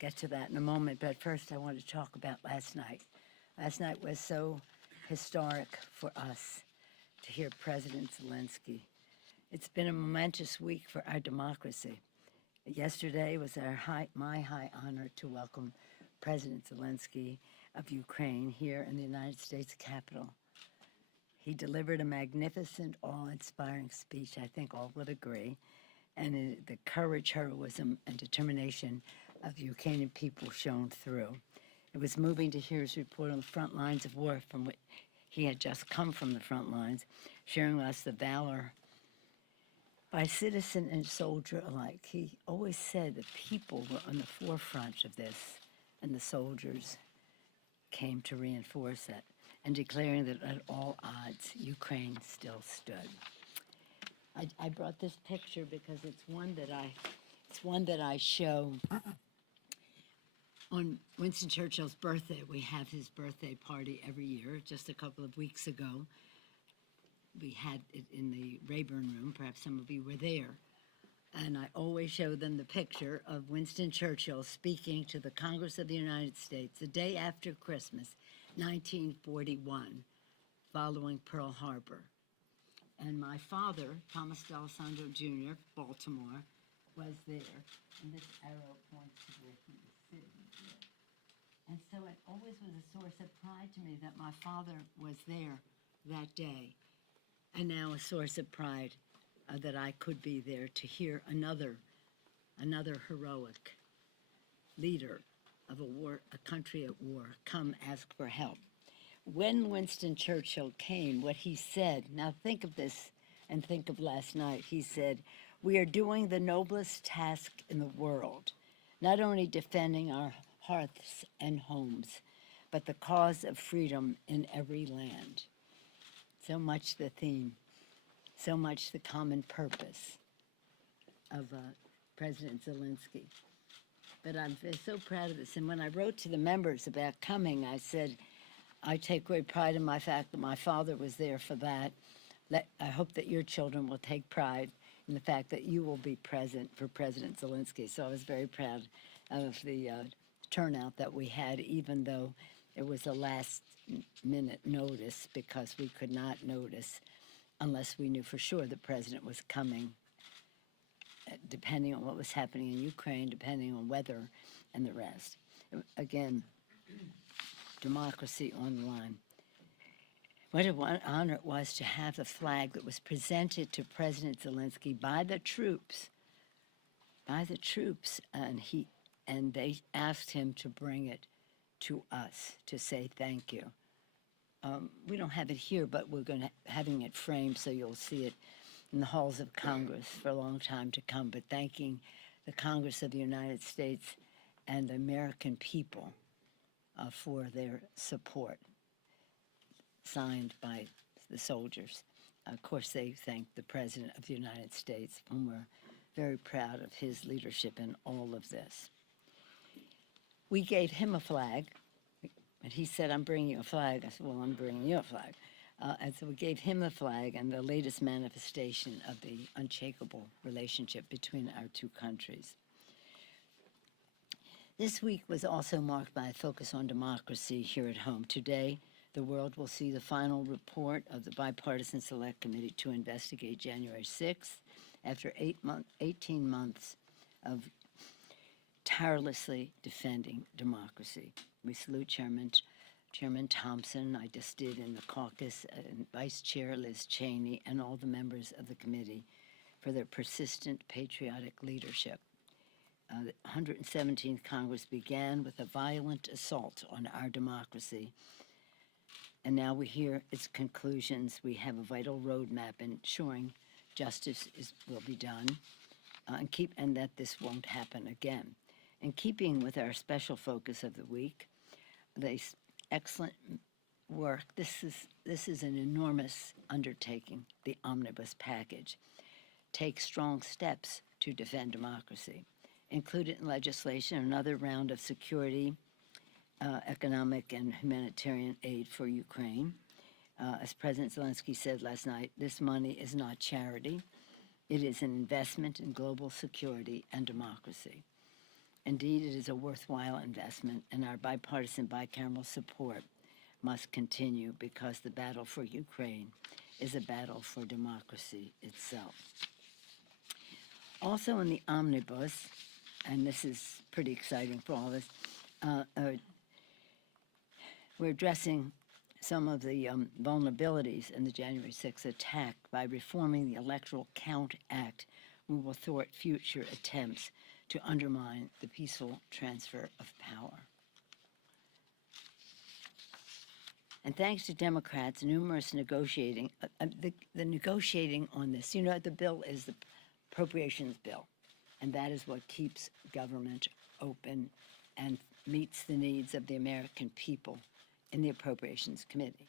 get to that in a moment, but first I want to talk about last night. Last night was so historic for us to hear President Zelensky. It's been a momentous week for our democracy. Yesterday was my high honor to welcome President Zelensky of Ukraine here in the United States Capitol. He delivered a magnificent, awe-inspiring speech, I think all would agree, and the courage, heroism, and determination of the Ukrainian people shone through. It was moving to hear his report on the front lines of war from which he had just come from the front lines, sharing with us the valor by citizen and soldier alike. He always said the people were on the forefront of this, and the soldiers came to reinforce it, and declaring that at all odds, Ukraine still stood. I brought this picture because it's one that I show on Winston Churchill's birthday. We have his birthday party every year. Just a couple of weeks ago, we had it in the Rayburn Room. Perhaps some of you were there. And I always show them the picture of Winston Churchill speaking to the Congress of the United States the day after Christmas, 1941, following Pearl Harbor. And my father, Thomas D'Alessandro Jr., Baltimore, was there. And this arrow points to where he was sitting there. And so it always was a source of pride to me that my father was there that day. And now a source of pride that I could be there to hear another heroic leader of a country at war, come ask for help. When Winston Churchill came, what he said, now think of this and think of last night, he said, "We are doing the noblest task in the world, not only defending our hearths and homes, but the cause of freedom in every land." So much the theme, so much the common purpose of President Zelensky. But I'm so proud of this. And when I wrote to the members about coming, I said, I take great pride in my fact that my father was there for that. I hope that your children will take pride in the fact that you will be present for President Zelensky. So I was very proud of the turnout that we had, even though it was a last-minute notice, because we could not notice unless we knew for sure the president was coming, depending on what was happening in Ukraine, depending on weather and the rest. Again, democracy on the line. What an honor it was to have the flag that was presented to President Zelensky by the troops, and they asked him to bring it to us to say thank you. We don't have it here, but we're having it framed so you'll see it in the halls of Congress for a long time to come, but thanking the Congress of the United States and the American people for their support, signed by the soldiers. Of course, they thanked the President of the United States, and we're very proud of his leadership in all of this. We gave him a flag, and he said, "I'm bringing you a flag." I said, "Well, I'm bringing you a flag." And so we gave him the flag and the latest manifestation of the unshakable relationship between our two countries. This week was also marked by a focus on democracy here at home. Today, the world will see the final report of the Bipartisan Select Committee to investigate January 6th, after 18 months of tirelessly defending democracy. We salute Chairman Thompson, I just did in the caucus, and Vice Chair Liz Cheney, and all the members of the committee for their persistent patriotic leadership. The 117th Congress began with a violent assault on our democracy, and now we hear its conclusions. We have a vital roadmap ensuring justice will be done, and that this won't happen again. In keeping with our special focus of the week, the excellent work. This is an enormous undertaking, the Omnibus package. Take strong steps to defend democracy. Included in legislation another round of security, economic, and humanitarian aid for Ukraine. As President Zelensky said last night, this money is not charity. It is an investment in global security and democracy. Indeed, it is a worthwhile investment, and our bipartisan bicameral support must continue because the battle for Ukraine is a battle for democracy itself. Also in the Omnibus, and this is pretty exciting for all of us, we're addressing some of the vulnerabilities in the January 6th attack by reforming the Electoral Count Act. We will thwart future attempts to undermine the peaceful transfer of power. And thanks to Democrats, numerous negotiating, the negotiating on this, you know, the bill is the appropriations bill, and that is what keeps government open and meets the needs of the American people in the Appropriations Committee.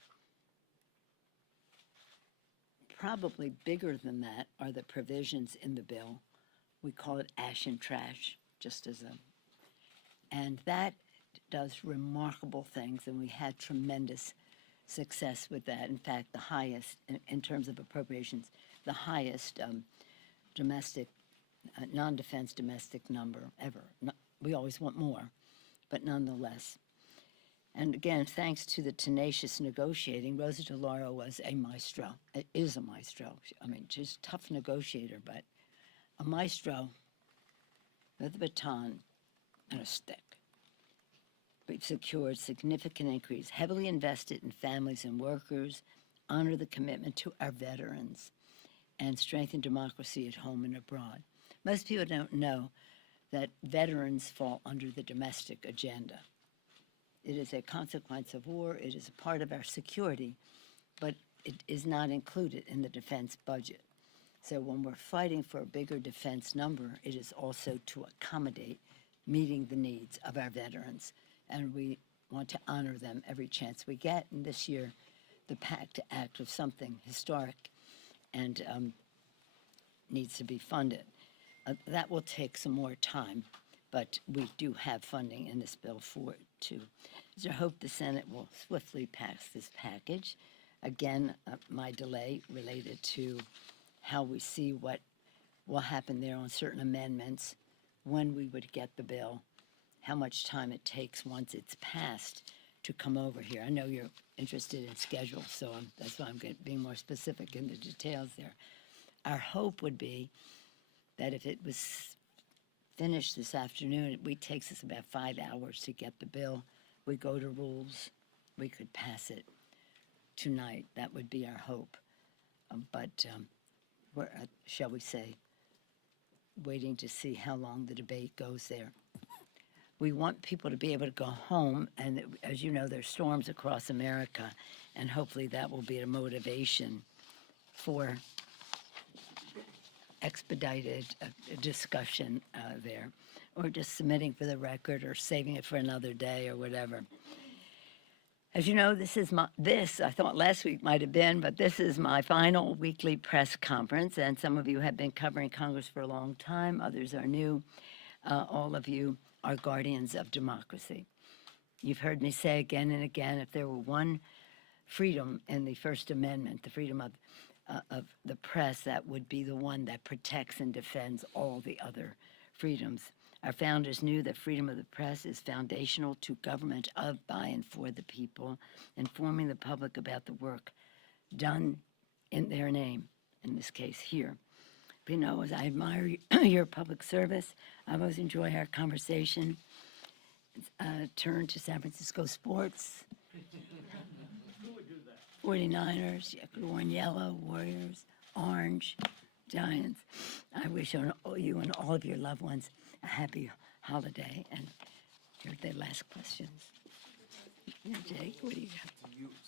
Probably bigger than that are the provisions in the bill. We call it ash and trash, just as and that does remarkable things, and we had tremendous success with that. In fact, the highest, in terms of appropriations, the highest domestic, non-defense domestic number ever. We always want more, but nonetheless. And again, thanks to the tenacious negotiating, Rosa DeLauro was a maestro, is a maestro. I mean, she's a tough negotiator, but a maestro with a baton and a stick. We've secured significant increase, heavily invested in families and workers, honor the commitment to our veterans, and strengthen democracy at home and abroad. Most people don't know that veterans fall under the domestic agenda. It is a consequence of war, it is a part of our security, but it is not included in the defense budget. So when we're fighting for a bigger defense number, it is also to accommodate meeting the needs of our veterans. And we want to honor them every chance we get. And this year, the PACT Act was something historic and needs to be funded. That will take some more time, but we do have funding in this bill for it too. So I hope the Senate will swiftly pass this package. Again, my delay related to how we see what will happen there on certain amendments, when we would get the bill, how much time it takes once it's passed to come over here. I know you're interested in schedule, so that's why I'm being more specific in the details there. Our hope would be that if it was finished this afternoon, it takes us about 5 hours to get the bill. We go to rules, we could pass it tonight. That would be our hope. But we're, shall we say, waiting to see how long the debate goes there. We want people to be able to go home, and as you know, there's storms across America, and hopefully that will be a motivation for expedited discussion there, or just submitting for the record or saving it for another day or whatever. As you know, this is I thought last week might have been, but this is my final weekly press conference, and some of you have been covering Congress for a long time, others are new. All of you are guardians of democracy. You've heard me say again and again, if there were one freedom in the First Amendment, the freedom of the press, that would be the one that protects and defends all the other freedoms. Our founders knew that freedom of the press is foundational to government of, by, and for the people, informing the public about the work done in their name, in this case here. You know, as I admire your public service, I always enjoy our conversation. Turn to San Francisco sports. Who would do that? 49ers, blue and yellow, Warriors, orange, Giants. I wish you and all of your loved ones a happy holiday. And here are the last questions. Yeah, Jake, what do you have?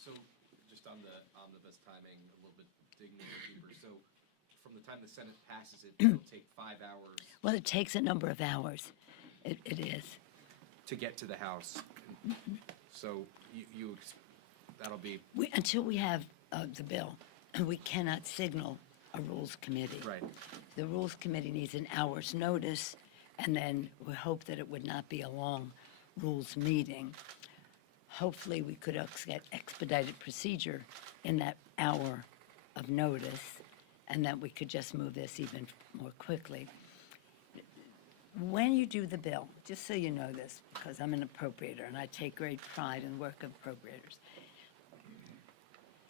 So just on the omnibus timing, a little bit digging a little deeper. So from the time the Senate passes it, it'll take 5 hours Well, it takes a number of hours. It is. to get to the House. So that'll be Until we have the bill, we cannot signal a Rules Committee. right. The Rules Committee needs an hour's notice, and then we hope that it would not be a long Rules meeting. Hopefully, we could get expedited procedure in that hour of notice, and that we could just move this even more quickly. when you do the bill, just so you know this, because I'm an appropriator and I take great pride in the work of appropriators.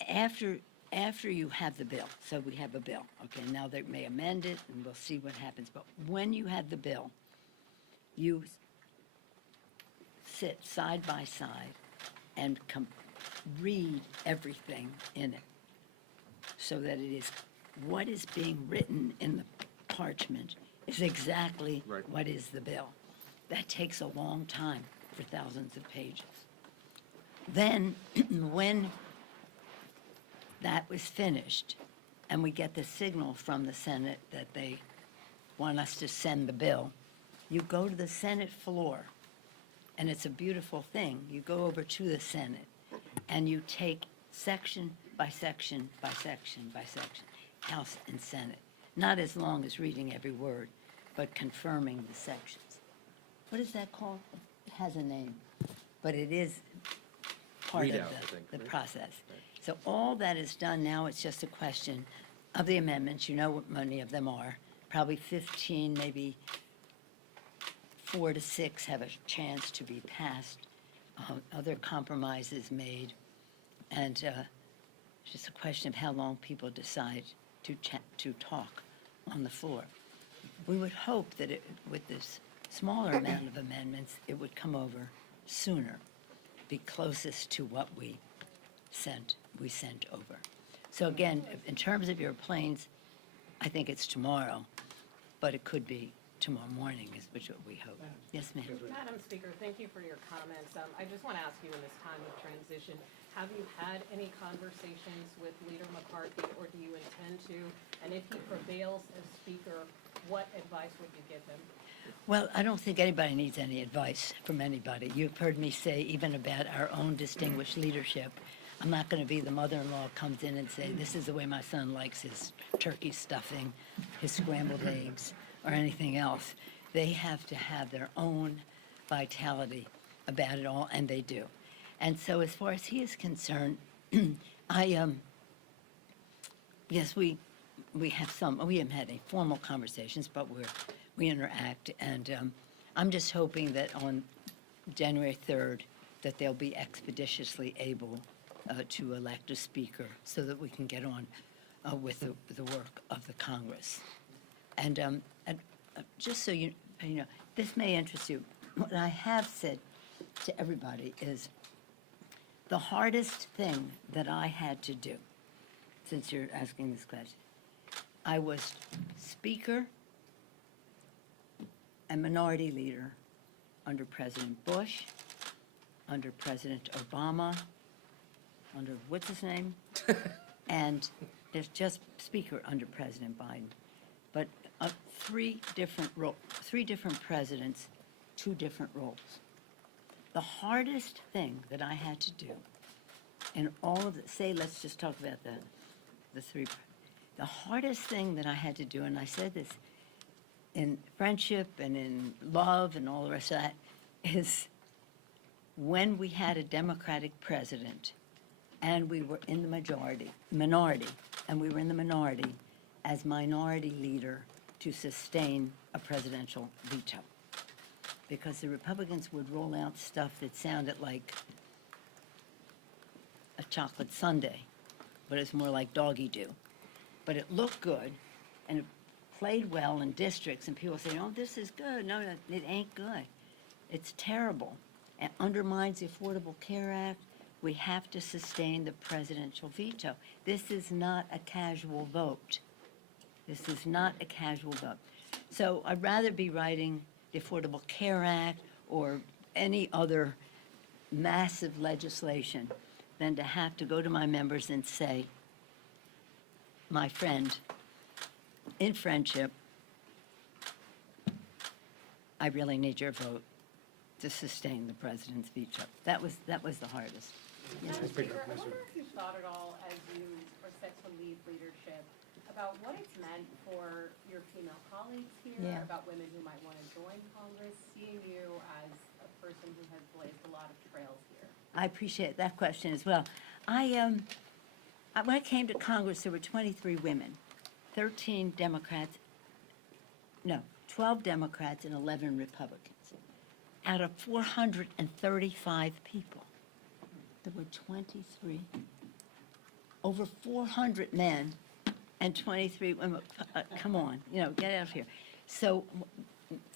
After you have the bill, so we have a bill, okay, now they may amend it and we'll see what happens, but when you have the bill, you sit side by side and read everything in it so that it is what is being written in the parchment is exactly Right. what is the bill. That takes a long time for thousands of pages. Then, when that was finished, and we get the signal from the Senate that they want us to send the bill, you go to the Senate floor, and it's a beautiful thing. You go over to the Senate, and you take section by section by section by section, House and Senate. Not as long as reading every word, but confirming the sections. What is that called? It has a name, but it is part of Readout, I think, the right? process. So all that is done now, it's just a question of the amendments. You know what many of them are. Probably 15, maybe 4 to 6 have a chance to be passed. Other compromises made. And it's just a question of how long people decide to talk on the floor. We would hope that with this smaller amount of amendments, it would come over sooner, be closest to what we sent over. So again, in terms of your planes, I think it's tomorrow, but it could be tomorrow morning, is which we hope. Yes, ma'am. Madam Speaker, thank you for your comments. I just want to ask you in this time of transition, have you had any conversations with Leader McCarthy, or do you intend to? And if he prevails as Speaker, what advice would you give him? Well, I don't think anybody needs any advice from anybody. You've heard me say, even about our own distinguished leadership, I'm not going to be the mother-in-law comes in and say, this is the way my son likes his turkey stuffing, his scrambled eggs, or anything else. They have to have their own vitality about it all, and they do. And so as far as he is concerned, yes, we haven't had any formal conversations, but we interact, and I'm just hoping that on January 3rd, that they'll be expeditiously able to elect a speaker so that we can get on with the work of the Congress. And just so you know, this may interest you. What I have said to everybody is the hardest thing that I had to do, since you're asking this question, I was Speaker and Minority Leader under President Bush, under President Obama, under, what's his name? And there's just Speaker under President Biden. But three different presidents, 2 different roles. The hardest thing that I had to do in all of the, let's just talk about the 3. The hardest thing that I had to do, and I said this in friendship and in love and all the rest of that, is when we had a Democratic president and we were in the minority, and we were in the minority as minority leader to sustain a presidential veto. Because the Republicans would roll out stuff that sounded like a chocolate sundae, but it's more like doggy do. But it looked good, and it played well in districts, and people say, oh, this is good. No, it ain't good. It's terrible. It undermines the Affordable Care Act. We have to sustain the presidential veto. This is not a casual vote. This is not a casual vote. So I'd rather be writing the Affordable Care Act or any other massive legislation than to have to go to my members and say, my friend, in friendship, I really need your vote to sustain the president's veto. That was the hardest. Madam Speaker, I wonder if you've thought at all, as you are set to lead leadership, about what it's meant for your female colleagues here, Yeah. about women who might want to join Congress, seeing you as a person who has blazed a lot of trails here. I appreciate that question as well. When I came to Congress, there were 23 women, 13 Democrats, no, 12 Democrats and 11 Republicans. Out of 435 people, there were 23, over 400 men and 23 women. Come on, get out of here. So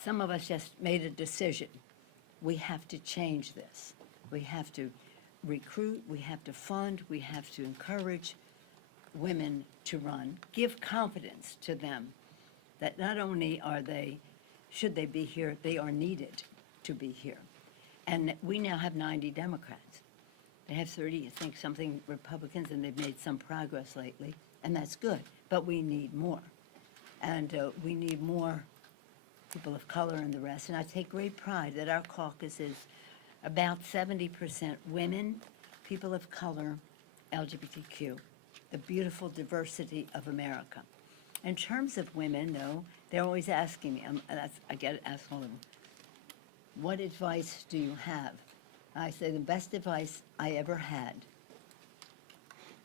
some of us just made a decision. We have to change this. We have to recruit, we have to fund, we have to encourage women to run, give confidence to them that not only should they be here, they are needed to be here. And we now have 90 Democrats. They have 30, I think, something Republicans, and they've made some progress lately, and that's good. But we need more. And we need more people of color and the rest. And I take great pride that our caucus is about 70% women, people of color, LGBTQ, the beautiful diversity of America. In terms of women, though, they're always asking me, I get asked all of them, what advice do you have? I say the best advice I ever had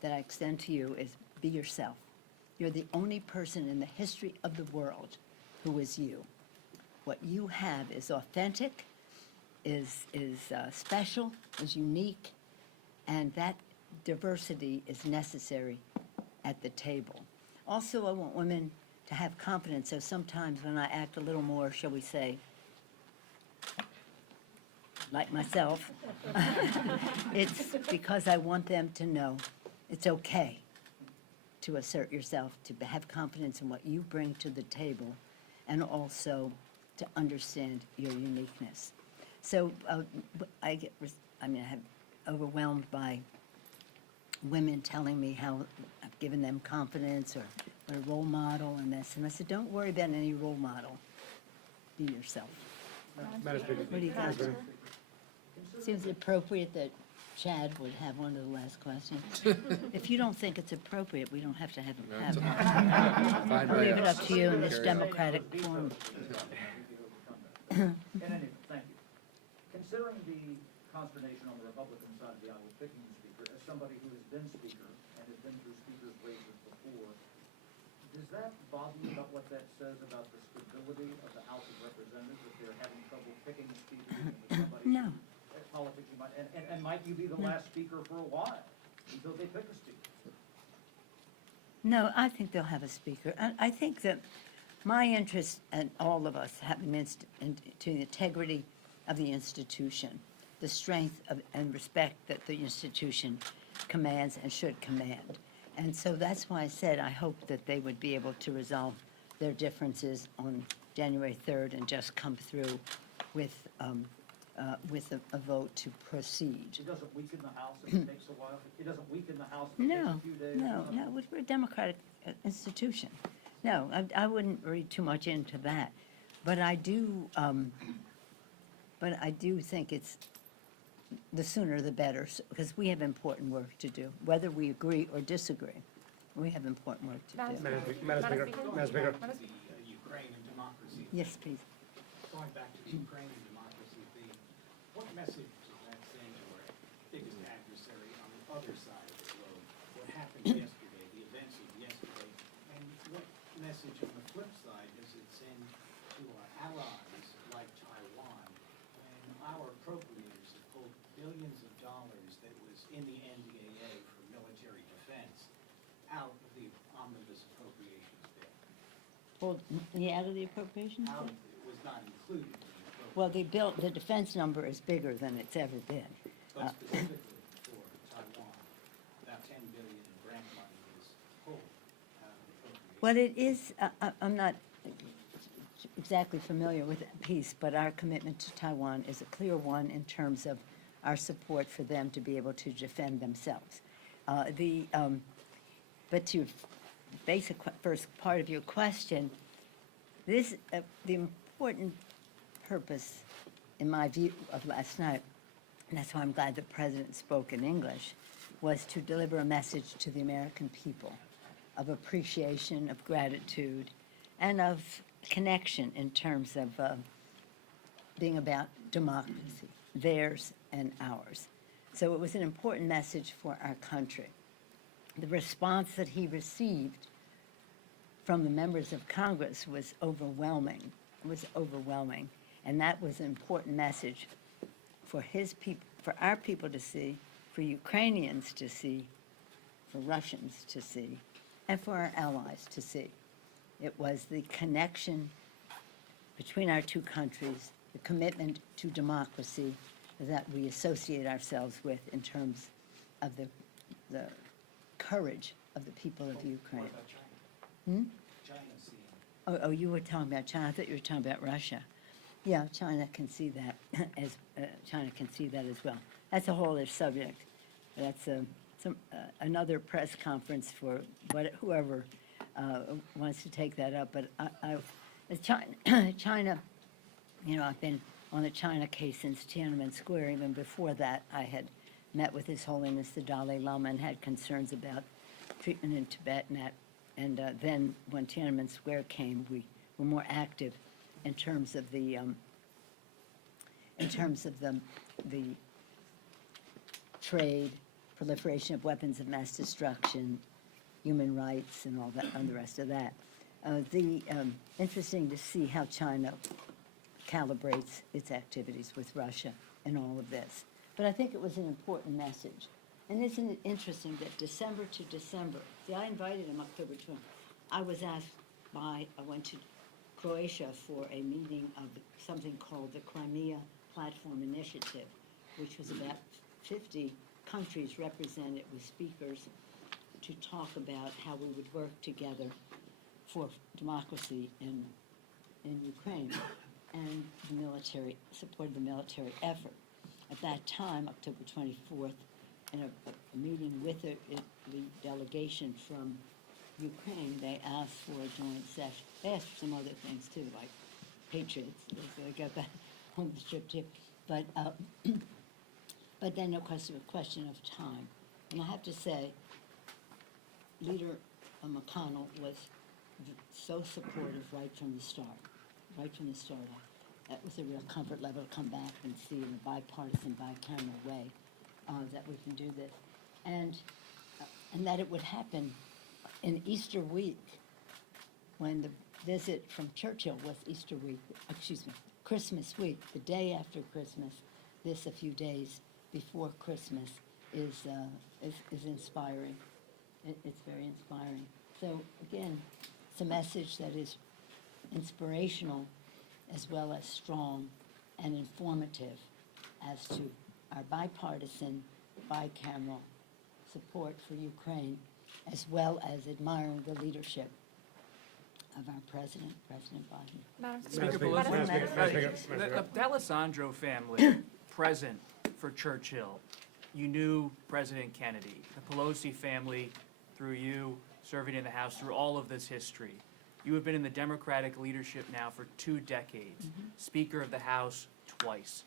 that I extend to you is be yourself. You're the only person in the history of the world who is you. What you have is authentic, is special, is unique, and that diversity is necessary at the table. Also, I want women to have confidence, so sometimes when I act a little more, shall we say, like myself, it's because I want them to know it's okay to assert yourself, to have confidence in what you bring to the table, and also to understand your uniqueness. So I have overwhelmed by women telling me how I've given them confidence or a role model and this. And I said, don't worry about any role model. Be yourself. Madam Speaker. What do you got? Seems appropriate that Chad would have one of the last questions. If you don't think it's appropriate, we don't have to have him have it. I'll leave it up to you in this democratic forum. In any event, thank you. Considering the consternation on the Republican side of the aisle picking the speaker, as somebody who has been speaker and has been through speaker's races before, does that bother you about what that says about the stability of the House of Representatives if they're having trouble picking a speaker with somebody? No. Politics, you might, and might you be the last speaker for a while until they pick a speaker? No, I think they'll have a speaker. I think that my interest, and all of us, having into the integrity of the institution, the strength and respect that the institution commands and should command. And so that's why I said I hope that they would be able to resolve their differences on January 3rd and just come through with a vote to proceed. It doesn't weaken the House if it takes a while? It doesn't weaken the House if it takes No, a few days? no, we're a democratic institution. No, I wouldn't read too much into that. But I do think it's the sooner the better, because we have important work to do, whether we agree or disagree. We have important work to do. Madam Speaker. Ukraine and democracy. Yes, please. Going back to the Ukraine and democracy theme, what message does that send to our biggest adversary on the other side of the globe? What happened yesterday, the events of yesterday, and what message on the flip side does it send to our allies like Taiwan when our appropriators have pulled billions of dollars that was in the NDAA for military defense out of the Omnibus appropriations bill? Well, out of the appropriations? Out of, it was not included in the appropriations. Well, the defense number is bigger than it's ever been. But specifically for Taiwan, about $10 billion in grant money was pulled out of the appropriations. Well, it is, I'm not exactly familiar with that piece, but our commitment to Taiwan is a clear one in terms of our support for them to be able to defend themselves. But to basic first part of your question, the important purpose, in my view, of last night, and that's why I'm glad the President spoke in English, was to deliver a message to the American people of appreciation, of gratitude, and of connection in terms of being about democracy, theirs and ours. So it was an important message for our country. The response that he received from the members of Congress was overwhelming. was overwhelming. And that was an important message for his people, for our people to see, for Ukrainians to see, for Russians to see, and for our allies to see. It was the connection between our two countries, the commitment to democracy that we associate ourselves with in terms of the courage of the people of Ukraine. What about China? China seeing. Oh, you were talking about China. I thought you were talking about Russia. Yeah, China can see that as China can see that as well. That's a whole other subject. That's another press conference for whoever wants to take that up. But as China, you know, I've been on the China case since Tiananmen Square. Even before that, I had met with His Holiness the Dalai Lama and had concerns about treatment in Tibet and then when Tiananmen Square came, we were more active in terms of the trade, proliferation of weapons of mass destruction, human rights, and all that, and the rest of that. Interesting to see how China calibrates its activities with Russia in all of this. But I think it was an important message. And isn't it interesting that December to December, see, I invited him October 20th. I was asked I went to Croatia for a meeting of something called the Crimea Platform Initiative, which was about 50 countries represented with speakers to talk about how we would work together for democracy in Ukraine and the military, support the military effort. At that time, October 24th, in a meeting with the delegation from Ukraine, they asked for a joint session. They asked for some other things too, like patriots. So they got that on the trip too. But then, of course, it was a question of time. And I have to say, Leader McConnell was so supportive right from the start. Right from the start. That was a real comfort level to come back and see in a bipartisan, bicameral way that we can do this. And that it would happen in Easter week, when the visit from Churchill was Easter week, Christmas week, the day after Christmas, this a few days before Christmas is inspiring. It's very inspiring. So again, it's a message that is inspirational as well as strong and informative as to our bipartisan, bicameral support for Ukraine, as well as admiring the leadership of our president, President Biden. Speaker The D'Alessandro family, present for Churchill. You knew President Kennedy. The Pelosi family, through you, serving in the House through all of this history. You have been in the Democratic leadership now for 2 decades, Speaker of the House twice.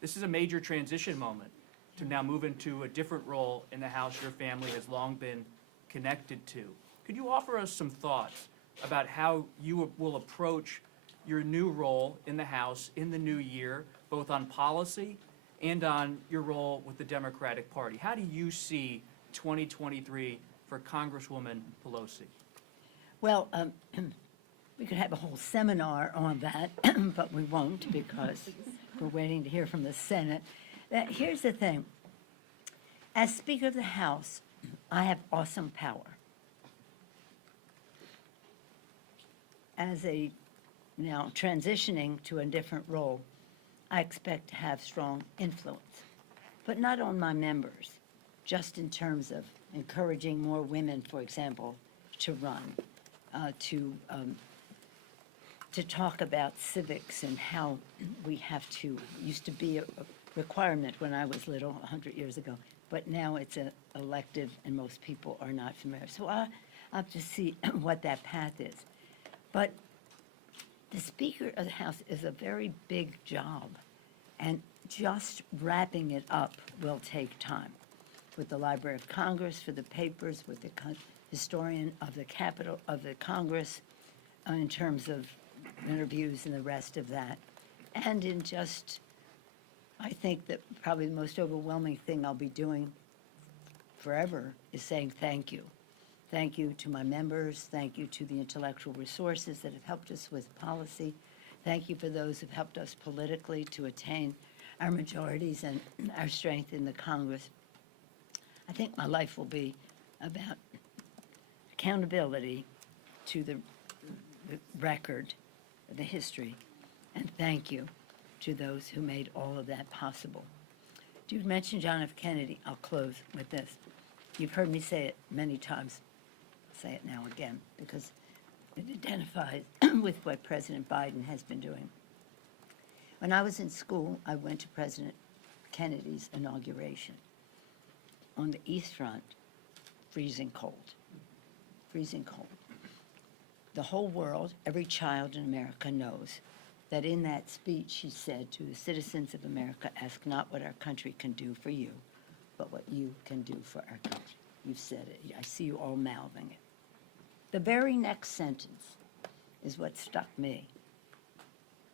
This is a major transition moment to now move into a different role in the House your family has long been connected to. Could you offer us some thoughts about how you will approach your new role in the House in the new year, both on policy and on your role with the Democratic Party? How do you see 2023 for Congresswoman Pelosi? Well, we could have a whole seminar on that, but we won't because we're waiting to hear from the Senate. Here's the thing. As Speaker of the House, I have awesome power. As now transitioning to a different role, I expect to have strong influence, but not on my members, just in terms of encouraging more women, for example, to run, to talk about civics and how we have to, used to be a requirement when I was little, 100 years ago, but now it's an elective and most people are not familiar. So I have to see what that path is. But the Speaker of the House is a very big job, and just wrapping it up will take time. With the Library of Congress, for the papers, with the historian of the Capitol of the Congress, in terms of interviews and the rest of that. And in just, I think that probably the most overwhelming thing I'll be doing forever is saying thank you. Thank you to my members. Thank you to the intellectual resources that have helped us with policy. Thank you for those who've helped us politically to attain our majorities and our strength in the Congress. I think my life will be about accountability to the record, the history, and thank you to those who made all of that possible. You mentioned John F. Kennedy. I'll close with this. You've heard me say it many times. I'll say it now again because it identifies with what President Biden has been doing. When I was in school, I went to President Kennedy's inauguration. On the East Front, freezing cold. Freezing cold. The whole world, every child in America knows that in that speech he said to the citizens of America, ask not what our country can do for you, but what you can do for our country. You've said it. I see you all mouthing it. The very next sentence is what struck me.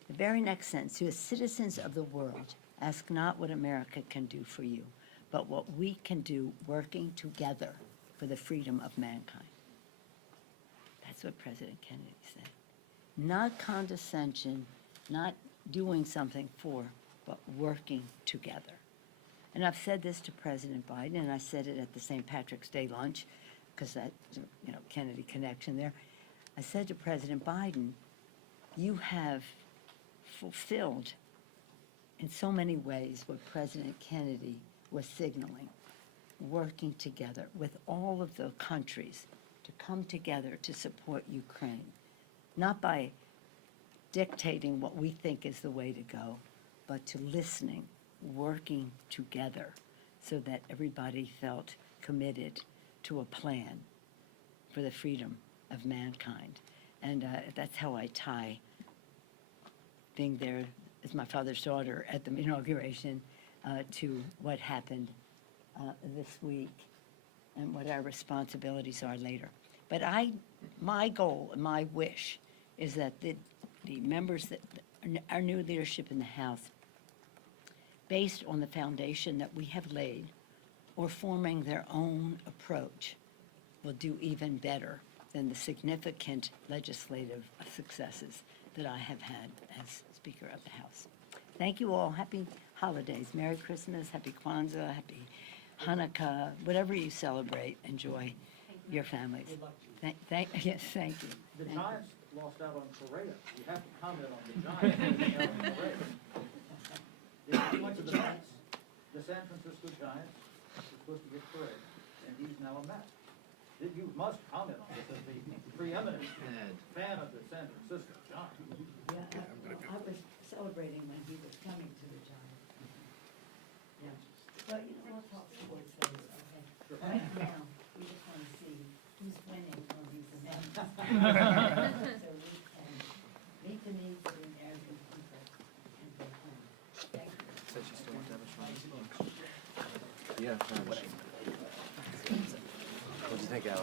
The very next sentence, to the citizens of the world, ask not what America can do for you, but what we can do working together for the freedom of mankind. That's what President Kennedy said. Not condescension, not doing something for, but working together. And I've said this to President Biden, and I said it at the St. Patrick's Day lunch, because that's, Kennedy connection there. I said to President Biden, you have fulfilled in so many ways what President Kennedy was signaling, working together with all of the countries to come together to support Ukraine, not by dictating what we think is the way to go, but to listening, working together so that everybody felt committed to a plan for the freedom of mankind. And that's how I tie being there as my father's daughter at the inauguration to what happened this week and what our responsibilities are later. But my goal and my wish is that the members, that our new leadership in the House, based on the foundation that we have laid, or forming their own approach, will do even better than the significant legislative successes that I have had as Speaker of the House. Thank you all. Happy holidays. Merry Christmas, Happy Kwanzaa, Happy Hanukkah, whatever you celebrate, enjoy your families. Yes, thank you. The Thank you. Giants lost out on Correa. You have to comment on the Giants losing out on Correa. They went to the Mets. The San Francisco Giants were supposed to get Correa, and he's now a Met. You must comment on this as the preeminent fan of the San Francisco Giants. Yeah, I was celebrating when he was coming to the Giants. Yeah. But, we'll talk sports later, okay? Right now, we just want to see who's winning on these events. So we can meet the needs of the American people and their home. Thank you. Said she still wants to have a strong speech. Yeah. What do you think, Alex?